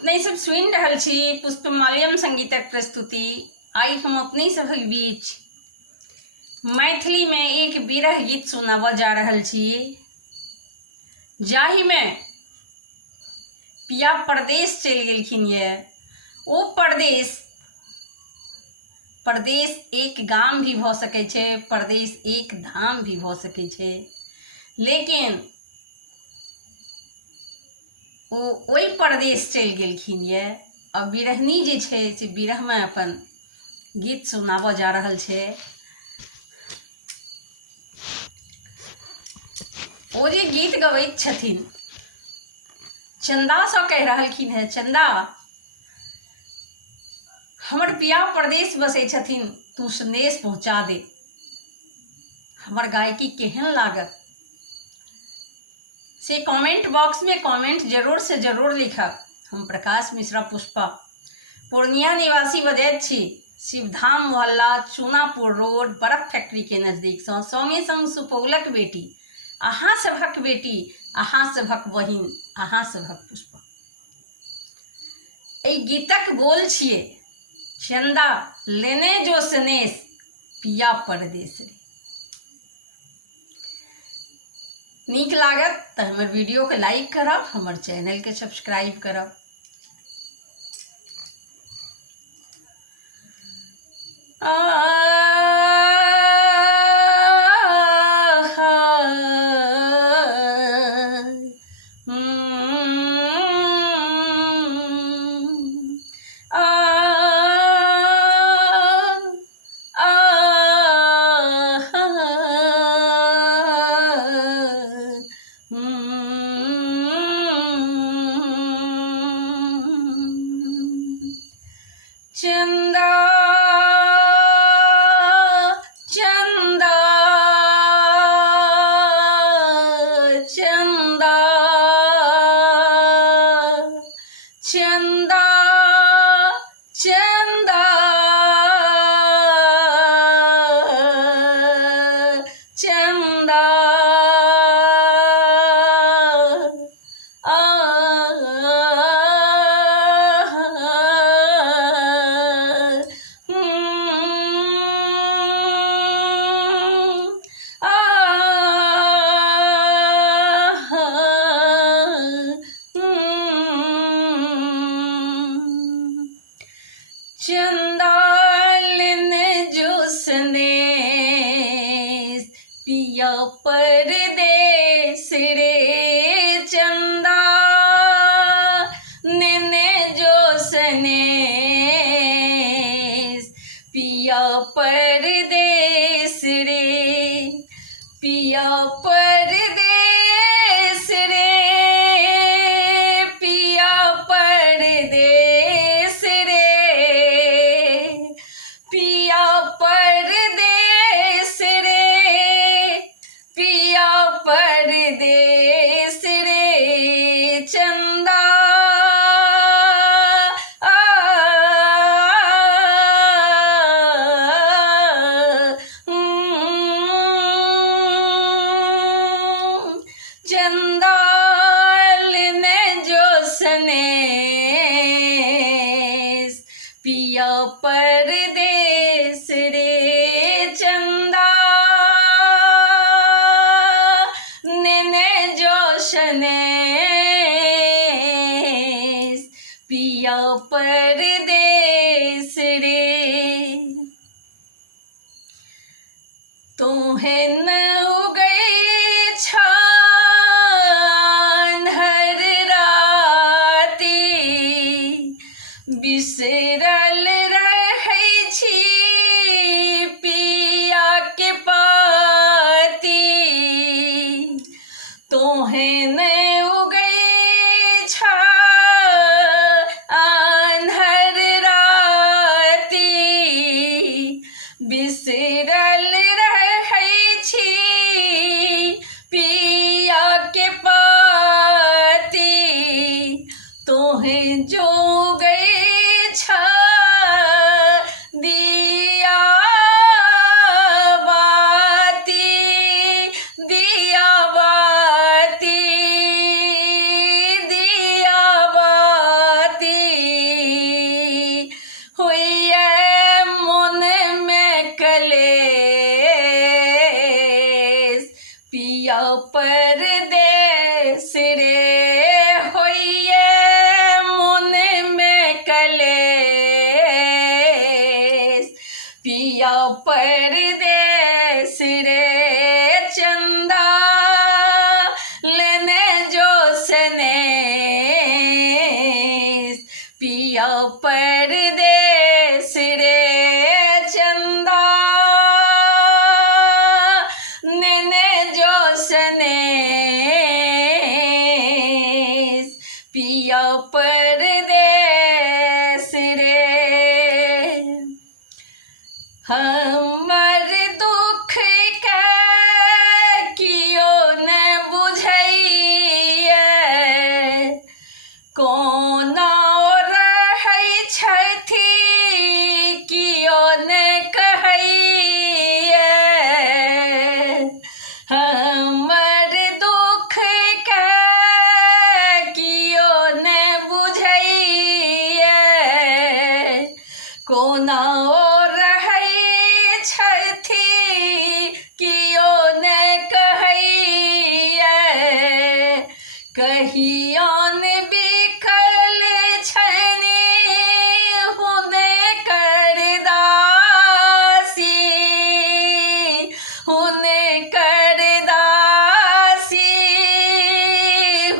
अपने सब सुनि रहल छी पुष्पमाल्यम संगीतक प्रस्तुति। आई हम अपने सभक बीच मैथिली में एक विरह गीत सुनाबऽ जा रहल छी, जाहि में पिया परदेश चलि गेलखिन ये। ओ परदेश एक गाम भी भऽ सकै छै, परदेश एक धाम भी भऽ सकै छै, लेकिन ओ ओहि परदेश चलि गेलखिन ये। आ बिरहनी जे छै से विरह में अपन गीत सुनाबऽ जा रहल छै। ओ जे गीत गबैत छथिन, चंदासँ कहि रहलखिन है, चंदा हमर पिया परदेश बसै छथिन, तू संदेश पहुँचा दे। हमर गायकी केहन लागत से कमेंट बॉक्स में कमेंट जरूर से जरूर लिखब। हम प्रकाश मिश्रा पुष्पा पूर्णिया निवासी बजैत छी, शिवधाम मोहल्ला, चूनापुर रोड, बर्फ फैक्ट्री के नजदीक सँ, संगे संग सुपौलक बेटी, अहाँ सभक बेटी, अहाँ सभक बहिन, अहाँ सभक पुष्पा। एहि गीतक बोल छियै, चंदा लेने जो सनेश पिया परदेश रे। नीक लागत तो हमर वीडियो के लाइक करब, हमर चैनल के सब्सक्राइब करब। चंदा चंदा चंदा चंदा चंदा चंदा चंदा लेने जो सनेश पिया परदेश रे। चंदा लेने जो सनेश पिया परदेश रे, पिया परदेश रे, पिया परदेश रे, पिया परदेश रे, पिया परदेश रे। चंदा चंदा लेने जो सनेश पिया परदेश रे। चंदा लेने जो सनेश पिया परदेश रे। तोहें न उगई छान्हर राती, बिसरल रहै छी पिया के पाती। तोहें न उगई छान्हर राती, बिसरल रहै छी परदेस रे होइए मन में कलेस, पिया परदेस रे चंदा लेने जो सनेस, पिया परदेस रे चंदा लेने जो सनेस, पिया परदेस रे। हमर दुख के कियो न बुझैए, कोना रहै छथि कियो न कहैए। हमर दुख के कियो न बुझैए, कोना छथि कियो न कहैए। कहियौन बिकल छनि हुनकर दासी, हुनकर दासी,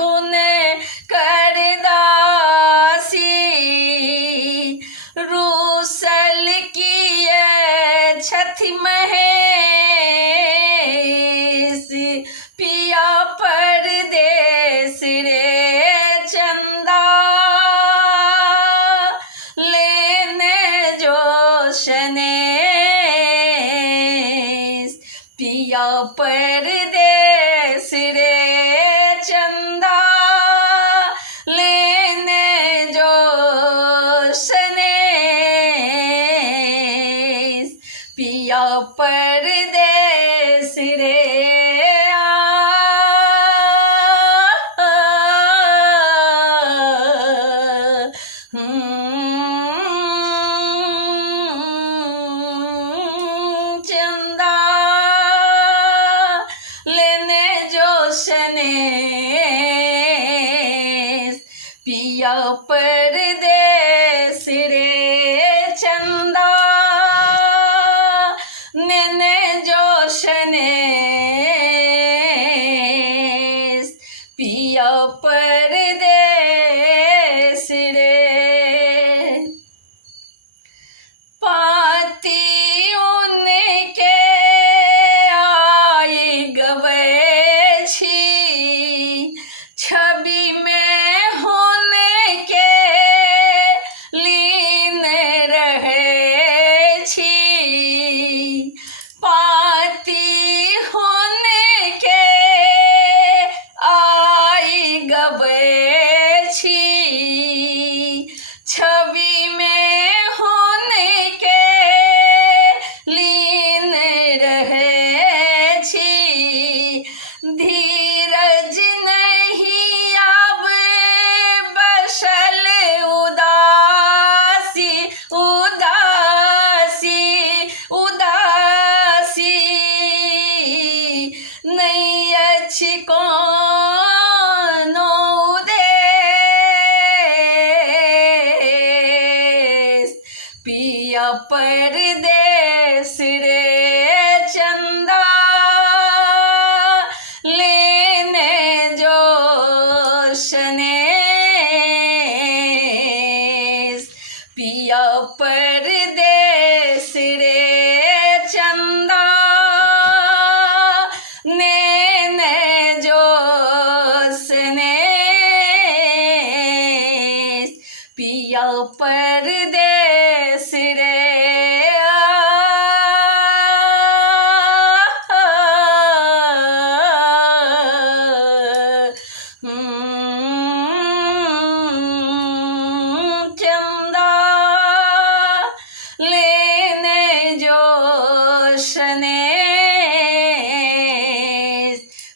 हुनकर दासी। रूसल किए छथि महेश, पिया परदेस रे चंदा लेने जो सनेस, पिया परदेस रे चंदा लेने जो सनेस, पिया परदेस रे। चंदा लेने जो सनेस, पिया परदेस रे चंदा लेने जो सनेस, पिया परदेस रे। पाती उनके आई गबै छी, छवि में हुनके लीन रहै छी। पाती हुनके आई गबै छी, छवि में हुनके लीन रहै छी। धीरज नहीं आबै बसल उदासी, उदासी, उदासी। नहीं अछि कोनो उदेश, पिया परदेस रे चंदा लेने जो सनेस, पिया परदेस रे चंदा लेने जो सनेस, पिया परदेस रे। चंदा लेने जो सनेस,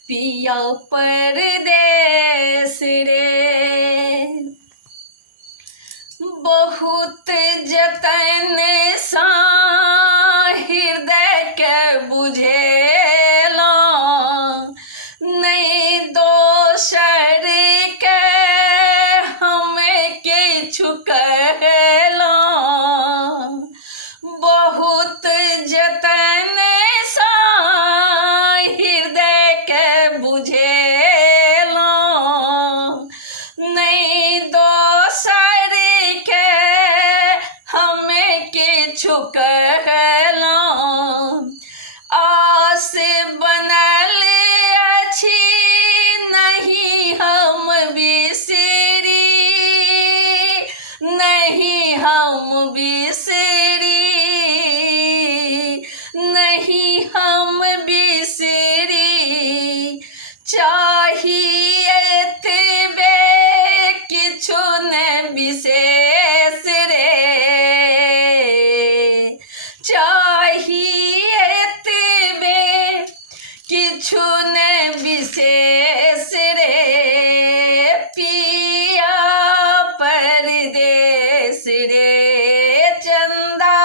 पिया परदेस रे। बहुत जतन सा हृदय के बुझेला, बनल अछि नहीं हम बिसरी, नहीं हम बिसरी, नहीं हम बिसरी। चाहिए बे किछु न विशेष रे, चाहिए बे किछु न विशेष रे। पिया परदेस रे चंदा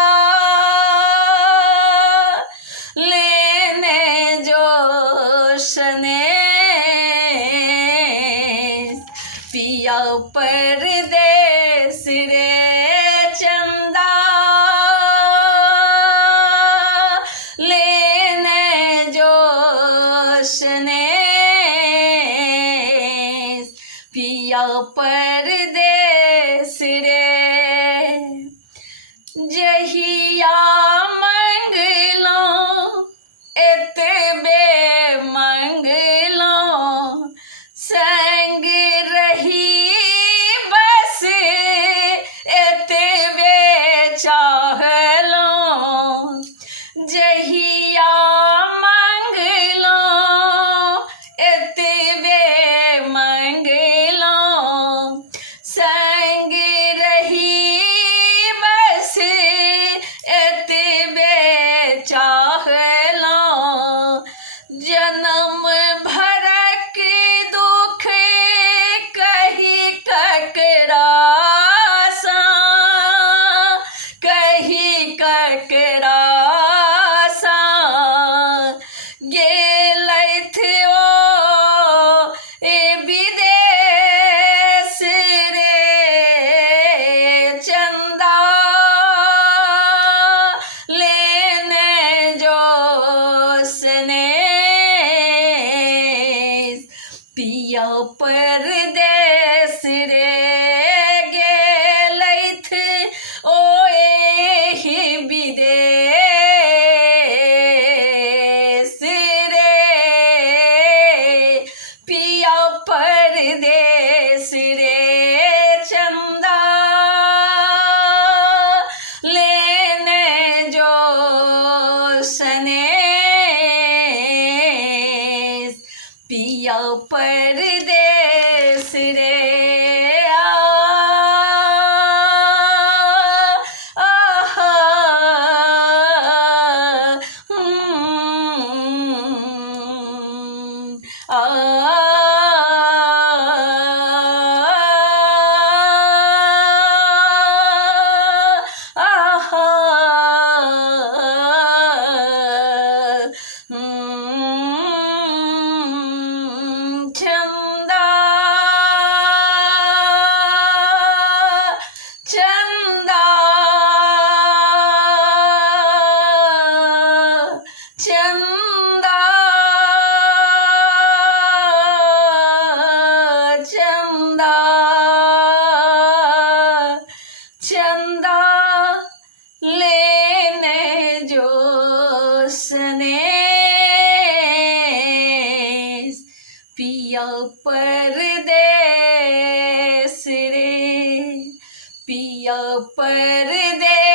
लेने जोशने, पिया परदेस रे चंदा लेने जोशने, पिया परदेस रे। जहिया मंगलो एतबे मंगलो, संग रही बस एतबे चाहलो। जहिया मंगलो एतबे मंगलो, संग रही बस एतबे चाहलो। जन्म भरक दुख कही ककरा सा, कही ककरा सा। गेलैथ ओ विदेश रे चंदा लेने जोशने, पिया परदेस रे गेलैथ ओहि विदेश रे। पिया परदेस रे चंदा लेने जोशने, पिया परदेस रे। चंदा चंदा चंदा चंदा चंदा लेने जोशने, पिया परदेस रे, पिया परदेस।